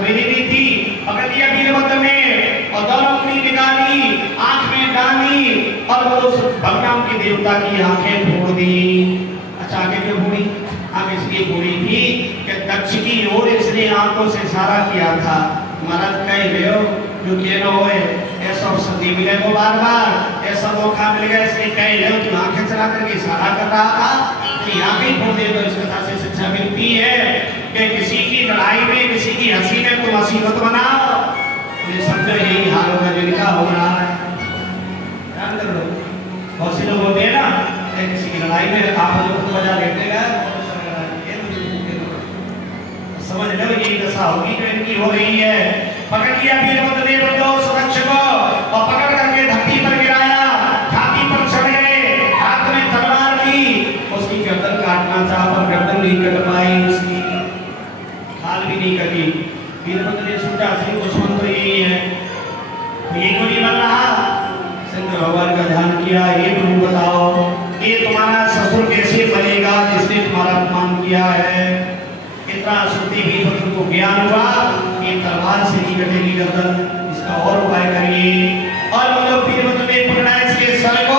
मेरी भी थी, पकड़ लिया वीरभद्र ने और दोनों उंगली निकाली, आंख में डाली और वो उस भगवान के देवता की आंखें फोड़ दी। अच्छा आंखें क्यों फोड़ी? आंखें इसलिए फोड़ी थी कि दक्ष की ओर इसने आंखों से इशारा किया था, महाराज कह रहे हो जो कह रहे हो ऐसा संधि मिले को बार बार ऐसा मौका मिल गया, इसलिए कह रहे हो कि आंखें चला करके इशारा कर रहा था कि आंखें फोड़ दे। तो इस कथा से शिक्षा मिलती है कि किसी की लड़ाई में, किसी की हंसी में तुम हंसी मत बनाओ, ये समझो यही हाल होगा जिनका हो रहा है। ध्यान कर लो, बहुत से लोग होते हैं ना किसी की लड़ाई में आप लोग मजा लेते गए, समझ लो यही दशा होगी जो इनकी हो रही है। पकड़ लिया वीरभद्र ने बंदो सुरक्षा को और पकड़ करके धरती पर गिराया, छाती पर चढ़ गए, हाथ में तलवार ली, उसकी गर्दन काटना चाहा पर गर्दन नहीं कट पाई, उसकी खाल भी नहीं कटी। वीरभद्र ने सोचा श्री दुश्मन तो यही है, ये को नहीं बन रहा। शंकर भगवान का ध्यान किया, ये प्रभु बताओ ये तुम्हारा ससुर कैसे बनेगा जिसने तुम्हारा अपमान किया है। इतना सुनते ही वीरभद्र को ज्ञान हुआ कि तलवार से नहीं कटेगी गर्दन, इसका और उपाय करिए। और मतलब वीरभद्र ने पकड़ा इसके सर को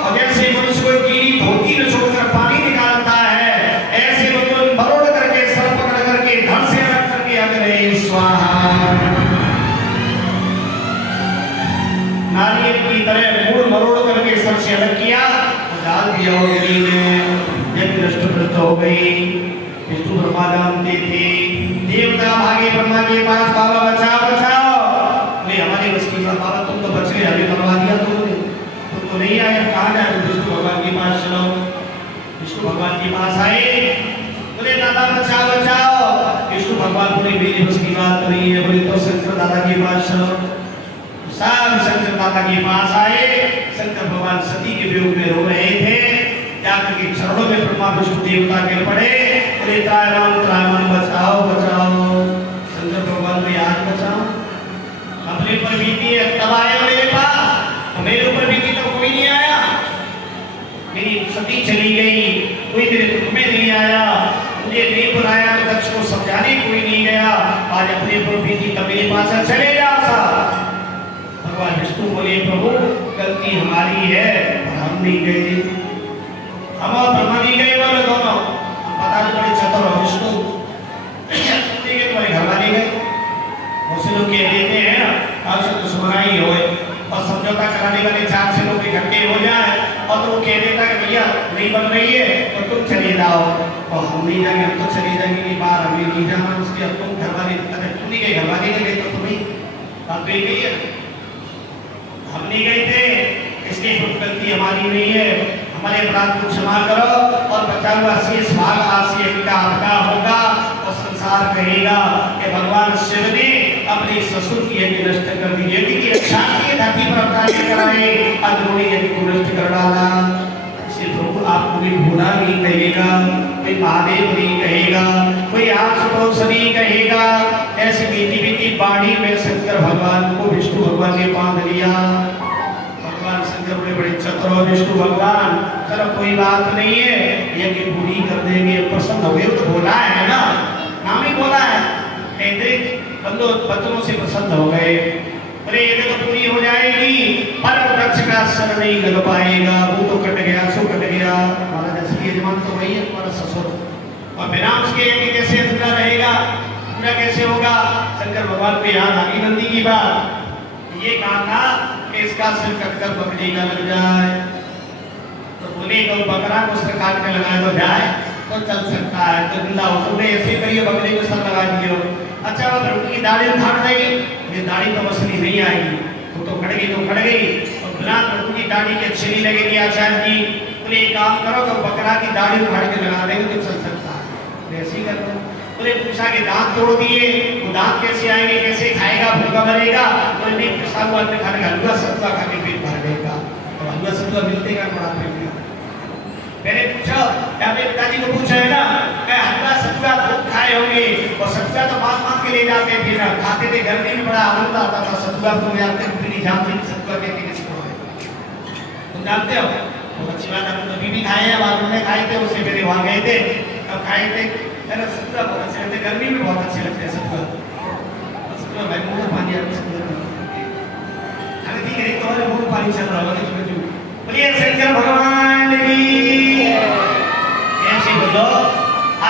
और जैसे मनुष्य कोई कीड़ी धोती में छोड़कर पानी निकालता है, ऐसे मतलब मरोड़ करके सर पकड़ करके धड़ से रख करके अग्रे स्वाहा नारियल की तरह मूड़ मरोड़ करके सर से अलग किया, डाल दिया अग्नि में, जब नष्ट हो गई। विष्णु ब्रह्मा जानते थे, देवता भागे ब्रह्मा के पास, बाबा बचाओ बचाओ। अरे हमारे बस की बात, बाबा तुम तो बच गए, हमें मरवा दिया तुमने, तुम तो नहीं आए, कहाँ जाए? विष्णु भगवान के पास चलो। विष्णु भगवान के पास आए, बोले दादा बचाओ बचाओ। विष्णु भगवान बोले मेरी बस की बात नहीं है, बोले तो शंकर दादा के पास चलो। सब शंकर दादा के पास आए, शंकर भगवान सती के वियोग में रो रहे थे, जाकर के चरणों में ब्रह्मा विष्णु देवता गिर पड़े, बोले त्रायमान बचाओ बचाओ। शंकर भगवान को याद बचाओ, अपने पर बीती है तब आए मेरे पास, मेरे ऊपर बीती तो कोई नहीं आया, मेरी सती चली गई, कोई मेरे दुख में नहीं आया, मुझे नहीं बुलाया तो दक्ष को समझाने कोई नहीं गया, आज अपने ऊपर बीती तब मेरे पास चले जा सा। भगवान विष्णु बोले प्रभु गलती हमारी है, हम नहीं गए, हम और ब्रह्मा नहीं गए, बोले दोनों पता नहीं बड़े चतुर हो विष्णु, तुम्हारे घर वाले गए। बहुत से लोग कह देते हैं ना आपसे दुश्मनाई हो और समझौता कराने वाले चार से लोग इकट्ठे हो जाए और तो वो कह देता है भैया नहीं बन रही है तो तुम चले जाओ, और हम नहीं जाएंगे, हम तो चले जाएंगे कि बाहर हमें नहीं जाना, उसके अब तुम घर वाले, अरे तुम नहीं गए, घर वाले गए तो तुम्हें बात गई गई है, हम नहीं गए थे, इसलिए गलती हमारी नहीं है, हमारे अपराध को क्षमा करो और बचा हुआ शेष भाग आज से इनका आपका होगा। और संसार कहेगा कि भगवान शिव ने अपने ससुर की यज्ञ नष्ट कर दी, यज्ञ की रक्षा की धरती पर अवतार कराए, अद्रोणी यज्ञ को नष्ट कर डाला। इसे प्रभु आपको भी भोला नहीं कहेगा, कोई महादेव नहीं कहेगा, कोई आशुतोष नहीं कहेगा। ऐसी बीती बीती बाड़ी में शंकर भगवान को विष्णु भगवान ने बांध लिया। शंकर बड़े चतुर और विष्णु भगवान चलो कोई बात नहीं है, ये कि पूरी कर देंगे, प्रसन्न हो गए, तो बोला है ना, नाम ही बोला है, कहते बंदो बच्चों से प्रसन्न हो गए, अरे ये तो पूरी हो जाएगी, पर वृक्ष का सर नहीं लग पाएगा, वो तो कट गया सो कट गया। हमारा जैसे यजमान तो वही है तुम्हारा ससुर, और बिना उसके यज्ञ कैसे पूरा रहेगा, पूरा कैसे होगा? शंकर भगवान को याद आ गई नंदी की बात, ये कहा था कि इसका सिर कटकर बकरी का लग जाए, तो बोले तो बकरा को सिर काटने लगाए तो जाए तो चल सकता है, तो जिंदा हो सकते, ऐसे करिए बकरी को सर लगा दिए। अच्छा वो लड़की की दाढ़ी उखाड़ देगी, ये दाढ़ी तो मसली नहीं आएगी, तो खड़ गई तो खड़ गई, और बिना लड़की की दाढ़ी के अच्छी नहीं लगेगी आचार्य जी, बोले एक काम करो तो बकरा की दाढ़ी उखाड़ के लगा देंगे तो चल सकता है, ऐसे ही करते। बोले पूछा कि दांत तोड़ दिए, वो दांत कैसे आएंगे, कैसे खाएगा, भूखा मरेगा? बोले नहीं, पिसा हुआ अपने खाने हलवा सतुआ खा के पेट भर देगा, तो हलवा सतुआ मिलते का बड़ा पेट में। मैंने पूछा, अपने पिताजी को पूछा है ना, हलवा सतुआ खूब खाए होंगे, और सतुआ तो मांग के ले जाते थे ना, खाते थे, गर्मी में बड़ा आनंद आता था, सतुआ को जानते नहीं जानते सतुआ कहते किसको है, तुम जानते हो? बहुत अच्छी बात, हम तो भी खाए हैं, बाद में खाए थे, उससे मेरे वहाँ गए थे, तब खाए थे, सतुआ बहुत अच्छे लगते, गर्मी में बहुत अच्छे लगते हैं सतुआ। तो भाई मुंह में पानी आपको समझ में अगर ठीक है तो मुंह में पानी चल रहा होगा इसमें जो बोलिए शंकर भगवान की ऐसे बोलो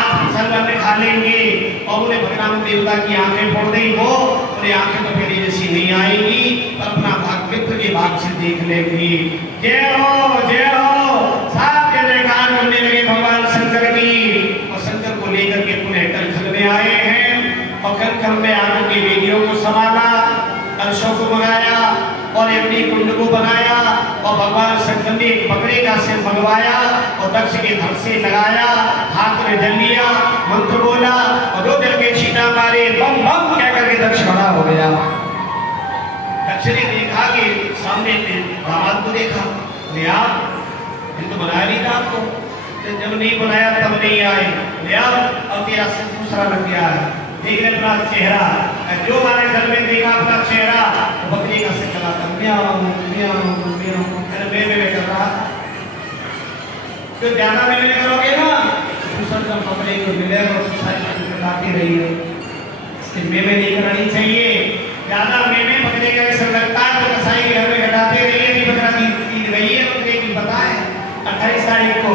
आप संग में खा लेंगे और बोले भगवान देवता की आंखें फोड़ देंगे वो बोले आंखें तो मेरी जैसी नहीं आएगी पर अपना भाग मित्र के भाग से देख लेंगी। जय हो साथ जयकार करने लगे भगवान शंकर की और शंकर को लेकर के पुनः कलखल में आए हैं और कलखल में आकर के वेदियों को संभाला कलशों को मंगाया और अपनी कुंड को बनाया और भगवान शंकर ने एक बकरे का सिर मंगवाया और दक्ष के धड़ से लगाया हाथ में जल लिया मंत्र बोला और दो जल के छींटा मारे बम बम कह करके दक्ष खड़ा हो गया। दक्ष ने देखा कि सामने दामाद को देखा तो बनाया नहीं था आपको जब नहीं बनाया तब नहीं आए अब तेरा सिर दूसरा लग गया है देख ले अपना चेहरा जो हमारे घर में देखा अपना चेहरा तो बकरी का सिर चला था मैं कर रहा तो ज्यादा में करोगे ना दूसरा जब बकरी को मिलेगा और सारी चीजें बताती रही है इसके में नहीं करनी चाहिए ज्यादा में बकरे का सिर लगता है तो कसाई के घर में घटाते रहिए नहीं बकरा ईद गई है बकरे की बताए 28 तारीख को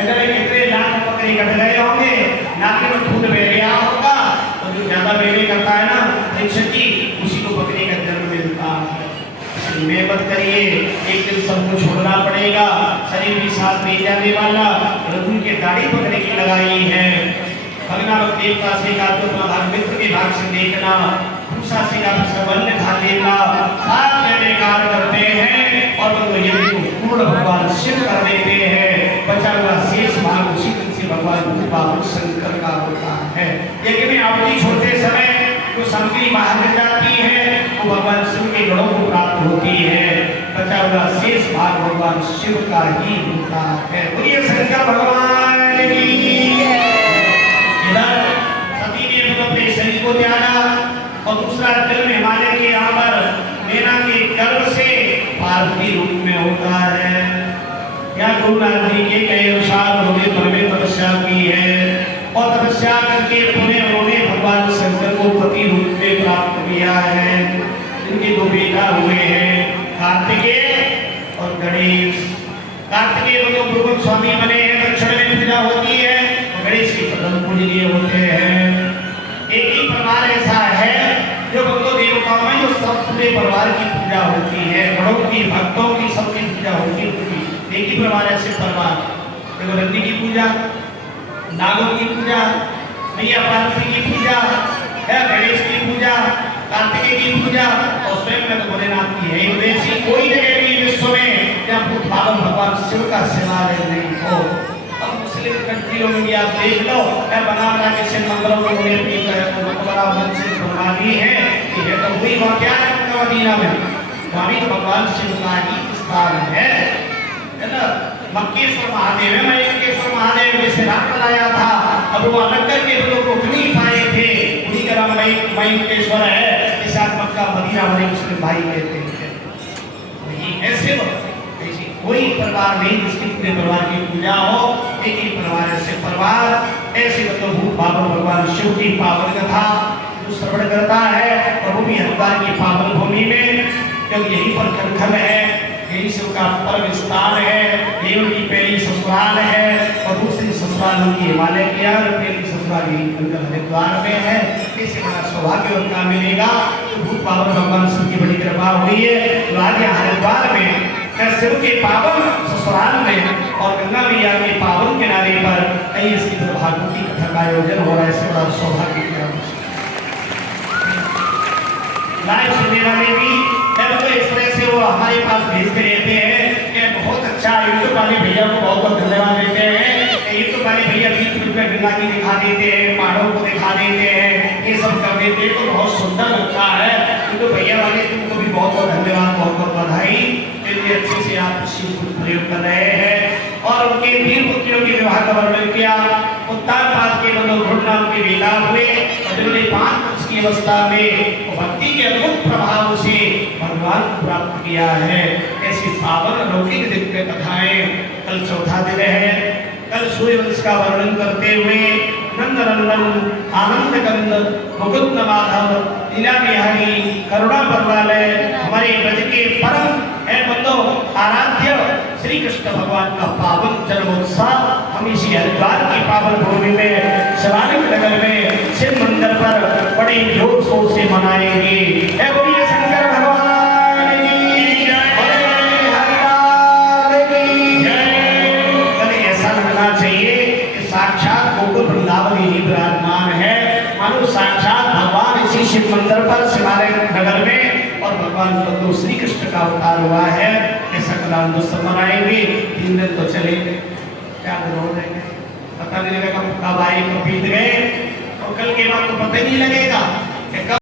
ऐसे कितने लाख बकरी कट गए होंगे नाके में खून बह गया होगा और जो ज्यादा मेवे करता है ना परीक्षक जी उसी को बकरी का जन्म मिलता है। इसलिए मत करिए एक दिन सबको छोड़ना पड़ेगा शरीर भी साथ नहीं जाने वाला रघु के दाढ़ी पकड़ने की लगाई है भगनावत देवता से का तो अपना मित्र के भाग से देखना भूषा से का संबंध खा लेना साथ में बेकार करते हैं और वो यदि को पूर्ण भगवान शिव कर देते हैं बचा हुआ शेष भाग उसी दिन से भगवान बाबू शंकर का होता है। लेकिन अपनी छोटे समय जो सामग्री बाहर में जाती है वो भगवान शिव के गणों को प्राप्त होती है बचा हुआ शेष भाग भगवान शिव का ही होता है। बोलिए शंकर भगवान की इधर सती ने अपने शरीर को त्यागा और दूसरा जन्म हिमालय के यहाँ पर मेरा के गर्भ से पार्वती रूप में होता है। क्या गुरु नानक जी के कई अनुसार उन्होंने मन में तपस्या की है और तपस्या करके पुनः उन्होंने भगवान शंकर को पति रूप में प्राप्त किया है। इनके दो बेटा हुए हैं कार्तिकेय और गणेश। कार्तिकेय को भगवान स्वामी बने हैं दक्षिण में पूजा होती है और गणेश की प्रथम पूजनीय होते हैं। एक ही परिवार ऐसा है जो भक्तों देवताओं में जो सब पूरे परिवार की पूजा होती है गणों की भक्तों की सबकी पूजा होती है। एक ही परिवार ऐसे परिवार देवरत्नी की पूजा नागों की पूजा मैया पार्वती की पूजा है गणेश की पूजा कार्तिकेय की पूजा और स्वयं में तो भोलेनाथ की है। ऐसी कोई जगह नहीं विश्व में जहाँ भगवान भगवान शिव का शिवालय नहीं हो। अब मुस्लिम कंट्रियों में भी आप देख लो बना के शिव मंदिरों को अपनी मकबरा मस्जिद बनवा दी है कि है तो वही वहाँ क्या है मदीना में वहाँ तो भगवान शिव का ही स्थान है ना। मक्केश्वर महादेव है महेश्वर महादेव जैसे राम बनाया था अब वो अलग करके लोग रोक नहीं पाए थे उन्हीं का नाम महेश्वर है जिसे आप मक्का मदीना वाले मुस्लिम भाई कहते हैं। ऐसे कोई परिवार नहीं जिसके पूरे परिवार की पूजा हो। एक ही परिवार ऐसे परिवार ऐसे मतलब भूत पावन भगवान शिव की पावन कथा जो श्रवण करता है और वो भी हरिद्वार की पावन भूमि में क्योंकि यहीं पर कलखल है यही शिव का परम स्थान है ये उनकी पहली ससुराल है और दूसरी ससुराल उनकी हिमालय की है और पहली ससुराल यही हरिद्वार में है। इससे बड़ा सौभाग्य उनका मिलेगा तो भूत पावन भगवान शिव की बड़ी कृपा हुई है तो आज यहाँ हरिद्वार में शिव के पावन ससुराल में और गंगा मैया के पावन किनारे पर कई इसकी भागवती कथा का आयोजन हो रहा है। इससे बड़ा सौभाग्य क्या लाइव सुनने वाले भी तो इस तरह से वो हमारे पास भेजते रहते हैं कि बहुत अच्छा यूट्यूब वाले भैया को बहुत बहुत धन्यवाद देते हैं। यूट्यूब वाले भैया बीच बीच में गंगा जी दिखा देते हैं पहाड़ों को दिखा देते हैं ये सब कर देते हैं तो बहुत सुंदर लगता है। तो भैया वाले तुमको भी बहुत बहुत धन्यवाद बहुत बहुत बधाई इतने अच्छे से आप शिव को प्रयोग कर रहे हैं और उनके वीर पुत्रियों के विवाह का वर्णन किया। उत्तानपाद के मनोघूर्ण नाम के वेला हुए और जिन्होंने 5 वर्ष की अवस्था में भक्ति के अद्भुत प्रभाव से भगवान को प्राप्त किया है। ऐसी पावन अलौकिक दिव्य कथाएं कल चौथा दिन है। कल सूर्यवंश का वर्णन करते हुए नंदनंदन आनंद कंद मुकुंद माधव लीला बिहारी करुणा परवालय हमारे ब्रज के परम है बंदो आराध्य श्री कृष्ण भगवान का पावन जन्मोत्सव हम इसी हरिद्वार की पावन भूमि में शिवालिक नगर में शिव मंदिर पर बड़े जोर शोर से मनाएंगे। है बोलिए शंकर भगवान की जय, हरिलाल की जय। कभी ऐसा लगना चाहिए कि साक्षात गोकुल वृंदावन ही विराजमान है, मानो साक्षात भगवान इसी शिव मंदिर पर शिवालय नगर में और भगवान बंधु श्री कृष्ण का अवतार हुआ है। ऐसा कलाम दोस्तों मनाएंगे। 3 दिन तो चलेंगे, क्या दिन हो जाएंगे पता नहीं लगेगा, कब आए कब बीत गए और कल के बाद तो पता ही नहीं लगेगा।